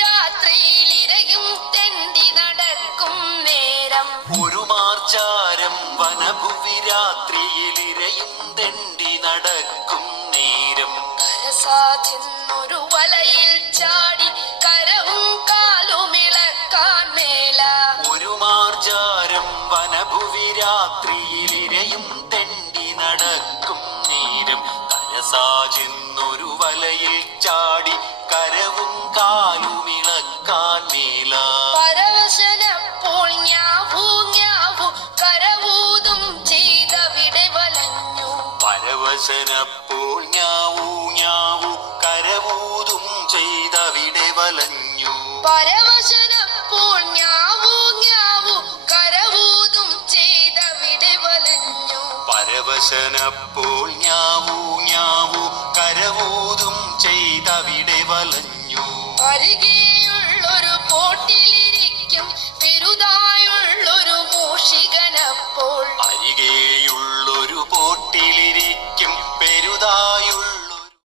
രാത്രിയിലിരയും തെണ്ടി നടക്കും നേരം ഒരു മാർജാരം വനഭുവി രാത്രിയിലിരയും തെണ്ടി നടക്കും നേരം കരസാചെന്നൊരു വലയിൽ ചാടി കരവും കാലുമിളക്കാൻ മേല ഒരു മാർജാരം വനഭുവി രാത്രിയിലിരയും തെണ്ടി നടക്കും നേരം കരസാചെന്നൊരു വലയിൽ ചാടി കരവും കാലുമിളക്കാൻ മേല പരവശനപ്പോൾ ഞാവൂ ഞാവൂ കരവൂതും ചെയ്തവിടെ വലഞ്ഞു പരവശനപ്പോൾ ഞാവൂ ഞാവൂ കരവൂതും ചെയ്തവിടെ വലഞ്ഞു പരവശനപ്പോൾ ഞാവൂ ഞാവൂ കരവൂതും ചെയ്തവിടെ വലഞ്ഞു പരവശനപ്പോൾ ഞാവൂ ഞാവൂ കരവൂതും ചെയ്തവിടെ വലഞ്ഞു അരികെയുള്ളൊരു പോട്ടിലിരിക്കും പെരുതായുള്ളൊരു മൂഷികനപ്പോൾ അരികെയുള്ളൊരു പോട്ടിലിരിക്കും പെരുതായുള്ള